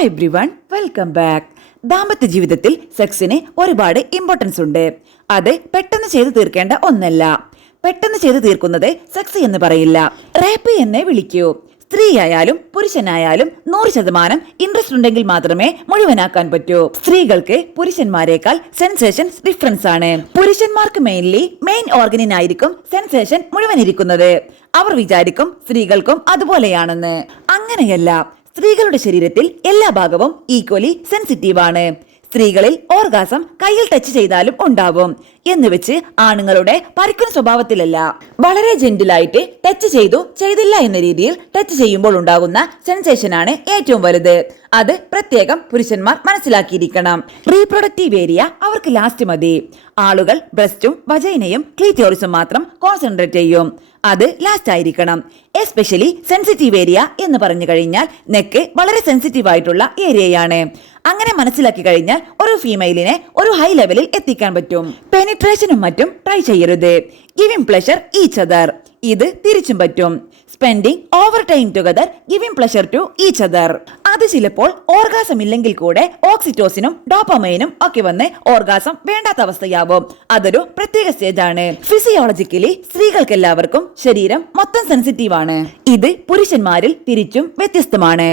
Hi everyone, welcome back. ദാമ്പത്യ ജീവിതത്തിൽ സെക്സിന് ഒരുപാട് ഇമ്പോർട്ടൻസ് ഉണ്ട്. അത് പെട്ടെന്ന് ചെയ്തു തീർക്കേണ്ട ഒന്നല്ല. പെട്ടെന്ന് ചെയ്തു തീർക്കുന്നത് സെക്സ് എന്ന് പറയില്ല, റേപ്പ് എന്നേ വിളിക്കൂ. സ്ത്രീയായാലും പുരുഷനായാലും 100% ഇൻട്രസ്റ്റ് ഉണ്ടെങ്കിൽ മാത്രമേ മുഴുവനാക്കാൻ പറ്റൂ. സ്ത്രീകൾക്ക് പുരുഷന്മാരെക്കാൾ സെൻസേഷൻ ഡിഫറൻസ് ആണ്. പുരുഷന്മാർക്ക് മെയിൻ ഓർഗനിനായിരിക്കും സെൻസേഷൻ മുഴുവൻ ഇരിക്കുന്നത്. അവർ വിചാരിക്കും സ്ത്രീകൾക്കും അതുപോലെയാണെന്ന്. അങ്ങനെയല്ല. സ്ത്രീകളുടെ ശരീരത്തിൽ എല്ലാ ഭാഗവും ഈക്വലി സെൻസിറ്റീവ് ആണ്. സ്ത്രീകളിൽ ഓർഗാസം കയ്യിൽ ടച്ച് ചെയ്താലും ഉണ്ടാവും എന്ന് വെച്ച് ആണുങ്ങളുടെ പരിക്കുന്ന സ്വഭാവത്തിലല്ല. വളരെ ജെന്റിലായിട്ട് ടച്ച് ചെയ്തില്ല എന്ന രീതിയിൽ ടച്ച് ചെയ്യുമ്പോൾ ഉണ്ടാകുന്ന സെൻസേഷൻ ആണ് ഏറ്റവും വലുത്. അത് പ്രത്യേകം പുരുഷന്മാർ മനസ്സിലാക്കിയിരിക്കണം. റീപ്രൊഡക്റ്റീവ് ഏരിയ അവർക്ക് ലാസ്റ്റ് മതി. ആളുകൾ ബ്രസ്റ്റും വജൈനയും ക്ലീറ്റോറിസും മാത്രം കോൺസെൻട്രേറ്റ് ചെയ്യും. അത് ലാസ്റ്റ് ആയിരിക്കണം. എസ്പെഷ്യലി സെൻസിറ്റീവ് ഏരിയ എന്ന് പറഞ്ഞു കഴിഞ്ഞാൽ നെക്ക് വളരെ സെൻസിറ്റീവ് ആയിട്ടുള്ള ഏരിയയാണ്. അങ്ങനെ മനസ്സിലാക്കി കഴിഞ്ഞാൽ ഒരു ഫീമെയിലിനെ ഒരു ഹൈ ലെവലിൽ എത്തിക്കാൻ പറ്റും. പെനിട്രേഷനും മറ്റും ട്രൈ ചെയ്യരുത്. ഗിവിംഗ് പ്ലഷർ ഈച്ച് അതർ, ഇത് തിരിച്ചും പറ്റും. Spending over time together giving pleasure to each other. അത് ചിലപ്പോൾ ഓർഗാസം ഇല്ലെങ്കിൽ കൂടെ ഓക്സിറ്റോസിനും ഡോപ്പമൈനും ഒക്കെ വന്ന് ഓർഗാസം വേണ്ടാത്ത അവസ്ഥയാവും. അതൊരു പ്രത്യേക സ്റ്റേജ് ആണ്. ഫിസിയോളജിക്കലി സ്ത്രീകൾക്ക് എല്ലാവർക്കും ശരീരം മൊത്തം സെൻസിറ്റീവ് ആണ്. ഇത് പുരുഷന്മാരിൽ തിരിച്ചും വ്യത്യസ്തമാണ്.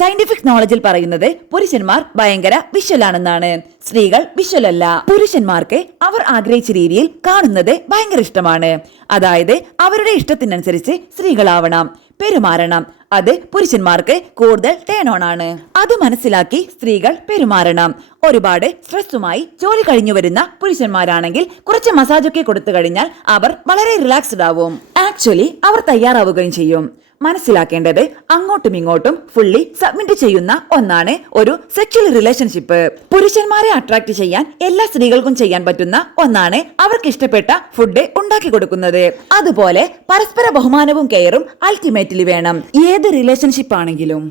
സയന്റിഫിക് നോളജിൽ പറയുന്നത് പുരുഷന്മാർ ഭയങ്കര വിഷ്വൽ ആണെന്നാണ്. സ്ത്രീകൾ വിഷ്വൽ അല്ല. പുരുഷന്മാർക്ക് അവർ ആഗ്രഹിച്ച രീതിയിൽ കാണുന്നത് ഭയങ്കര ഇഷ്ടമാണ്. അതായത് അവരുടെ ഇഷ്ടത്തിനനുസരിച്ച് സ്ത്രീകളാവണം, പെരുമാറണം. അത് പുരുഷന്മാർക്ക് കൂടുതൽ ടേൺ ഓൺ ആണ്. അത് മനസ്സിലാക്കി സ്ത്രീകൾ പെരുമാറണം. ഒരുപാട് സ്ട്രെസ്സുമായി ജോലി കഴിഞ്ഞു വരുന്ന പുരുഷന്മാരാണെങ്കിൽ കുറച്ച് മസാജൊക്കെ കൊടുത്തു കഴിഞ്ഞാൽ അവർ വളരെ റിലാക്സ്ഡ് ആവും. ആക്ച്വലി അവർ തയ്യാറാവുകയും ചെയ്യും. മനസ്സിലാക്കേണ്ടത് അങ്ങോട്ടും ഇങ്ങോട്ടും ഫുള്ളി സബ്മിറ്റ് ചെയ്യുന്ന ഒന്നാണ് ഒരു സെക്ച്വൽ റിലേഷൻഷിപ്പ്. പുരുഷന്മാരെ അട്രാക്ട് ചെയ്യാൻ എല്ലാ സ്ത്രീകൾക്കും ചെയ്യാൻ പറ്റുന്ന ഒന്നാണ് അവർക്ക് ഇഷ്ടപ്പെട്ട ഫുഡ് ഉണ്ടാക്കി കൊടുക്കുന്നത്. അതുപോലെ പരസ്പര ബഹുമാനവും കെയറും അൾട്ടിമേറ്റ്ലി വേണം ഏത് റിലേഷൻഷിപ്പ് ആണെങ്കിലും.